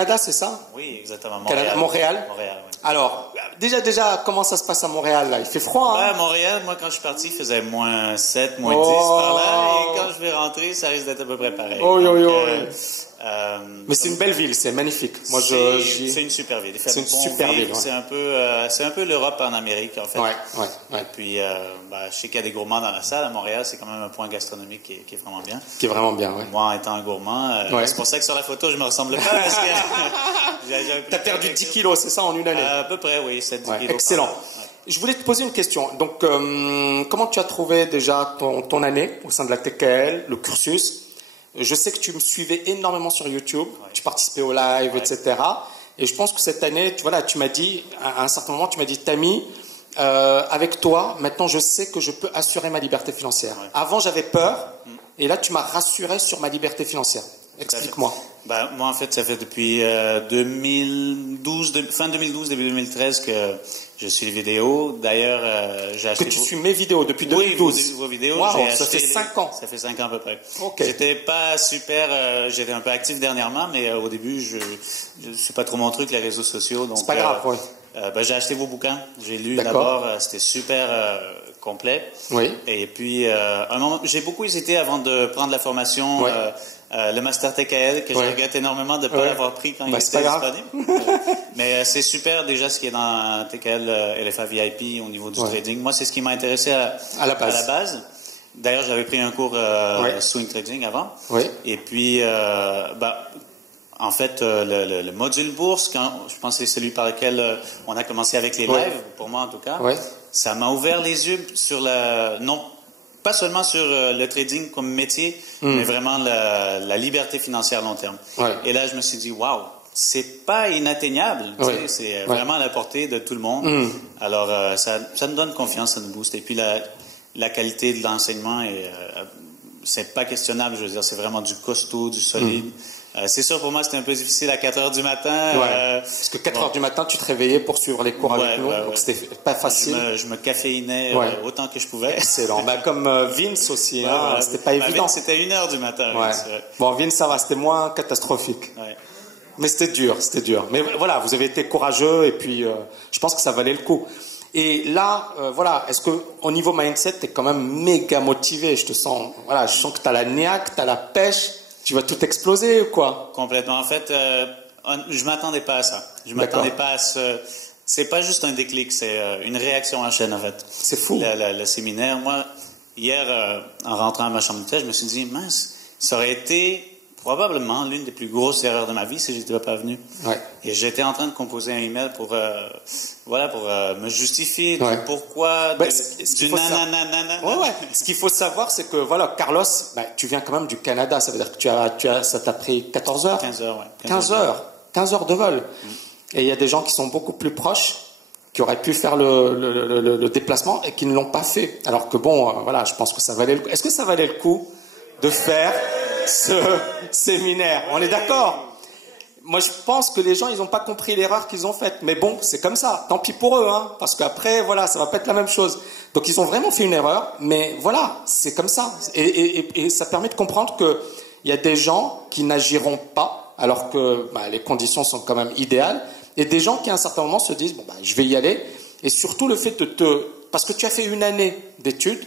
Canada, c'est ça? Oui, exactement. Canada, Montréal. Montréal, oui. Alors, déjà, comment ça se passe à Montréal, là? Il fait froid, hein? À Montréal, moi, quand je suis parti, il faisait moins 7, moins 10 par là. Et quand je vais rentrer, ça risque d'être à peu près pareil. Mais c'est une belle ville, c'est magnifique. Moi, c'est une super ville. C'est une super ville. Ouais. C'est un peu l'Europe en Amérique, en fait. Ouais. Et puis, je sais qu'il y a des gourmands dans la salle. À Montréal, c'est quand même un point gastronomique qui est vraiment bien. Qui est vraiment bien, oui. Moi, étant un gourmand, c'est pour ça que sur la photo, je me ressemble pas. Parce que t'as perdu 10 kilos, c'est ça, en une année? À peu près, oui. 7-10 kilos. Excellent. Je voulais te poser une question. Donc, comment tu as trouvé déjà ton année au sein de la TKL, le cursus? Je sais que tu me suivais énormément sur YouTube, tu participais au live, etc. Et je pense que cette année, tu m'as dit, à un certain moment, tu m'as dit, Tammy, avec toi, maintenant je sais que je peux assurer ma liberté financière. Avant, j'avais peur, et là, tu m'as rassuré sur ma liberté financière. Explique-moi. Moi, en fait, ça fait depuis 2012, fin 2012, début 2013 que je suis les vidéos. D'ailleurs, j'ai acheté... Que tu suis mes vidéos depuis 2012? Oui, vos vidéos. Wow, ça fait 5 ans. Ça fait 5 ans à peu près. Okay. J'étais pas super... j'étais un peu actif dernièrement, mais au début, c'est pas trop mon truc, les réseaux sociaux. C'est pas grave, oui. J'ai acheté vos bouquins. J'ai lu d'abord. C'était super complet. Oui. Et puis, un moment, j'ai beaucoup hésité avant de prendre la formation... le Master TKL, que je regrette énormément de ne pas l'avoir pris quand il était disponible. Mais c'est super déjà ce qui est dans TKL LFA VIP au niveau du trading. Moi, c'est ce qui m'a intéressé à la base. D'ailleurs, j'avais pris un cours swing trading avant. Oui. Et puis, en fait, le module bourse, je pense que c'est celui par lequel on a commencé avec les lives, pour moi en tout cas, ça m'a ouvert les yeux sur pas seulement sur le trading comme métier, mais vraiment la liberté financière à long terme. Et là, je me suis dit, waouh, c'est pas inatteignable, c'est vraiment à la portée de tout le monde. Alors, ça nous donne confiance, ça nous booste. Et puis, la qualité de l'enseignement, c'est pas questionnable, je veux dire, c'est vraiment du costaud, du solide. C'est sûr, pour moi, c'était un peu difficile à 4 heures du matin. Parce que 4 heures du matin, tu te réveillais pour suivre les cours avec nous, donc c'était pas facile. Je me caféinais autant que je pouvais. Excellent. Comme Vince aussi, c'était pas évident. Vince, c'était 1 heure du matin. Vince, Bon, Vince, ça va, c'était moins catastrophique. Mais c'était dur. Mais voilà, vous avez été courageux et puis je pense que ça valait le coup. Et là, est-ce que au niveau mindset, tu es quand même méga motivé? Je sens que tu as la niaque, tu as la pêche. Tu vas tout exploser ou quoi? Complètement. En fait, je m'attendais pas à ça. Je m'attendais pas à ce... C'est pas juste un déclic, c'est une réaction en chaîne, en fait. C'est fou. Le séminaire. Moi, hier, en rentrant à ma chambre d'hôtel, je me suis dit, mince, ça aurait été probablement l'une des plus grosses erreurs de ma vie si j'étais pas venu. Et j'étais en train de composer un email pour me justifier de pourquoi du nananana. Ce qu'il faut savoir, c'est que Carlos, tu viens quand même du Canada, ça veut dire que ça t'a pris 14 heures. 15 heures, 15 heures de vol. Et il y a des gens qui sont beaucoup plus proches, qui auraient pu faire le déplacement et qui ne l'ont pas fait. Alors que je pense que ça valait le coup. Est-ce que ça valait le coup de faire ce séminaire? On est d'accord? Moi, je pense que les gens, ils n'ont pas compris l'erreur qu'ils ont faite. Mais bon, c'est comme ça. Tant pis pour eux, hein. Parce qu'après, ça va pas être la même chose. Donc, ils ont vraiment fait une erreur. Mais c'est comme ça. Et ça permet de comprendre qu'il y a des gens qui n'agiront pas, alors que les conditions sont quand même idéales. Et des gens qui, à un certain moment, se disent, je vais y aller. Et surtout, le fait parce que tu as fait 1 année d'études,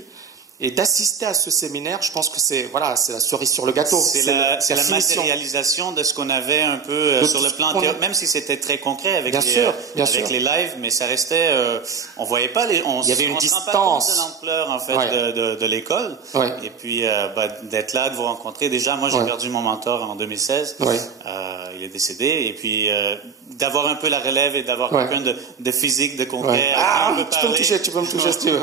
et d'assister à ce séminaire, je pense que c'est la cerise sur le gâteau. C'est la matérialisation de ce qu'on avait un peu sur le plan théorique, même si c'était très concret avec les lives, mais ça restait, on voyait pas il y avait une distance de l'ampleur en fait de l'école. Et puis d'être là, de vous rencontrer. Déjà, moi j'ai perdu mon mentor en 2016. Il est décédé, et puis d'avoir un peu la relève et d'avoir quelqu'un de physique, de concret. Tu peux me toucher si tu veux.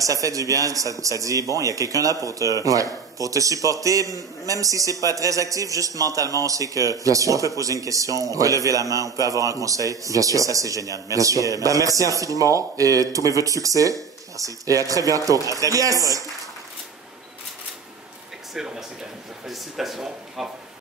Ça fait du bien. Ça dit, il y a quelqu'un là pour te supporter, même si c'est pas très actif, juste mentalement, on sait que on peut poser une question, on peut lever la main, on peut avoir un conseil. Bien sûr. Et ça, c'est génial. Merci. Merci infiniment et tous mes vœux de succès. Merci. Et à très bientôt. À très bientôt. Excellent. Merci, Karine. Félicitations. Bravo.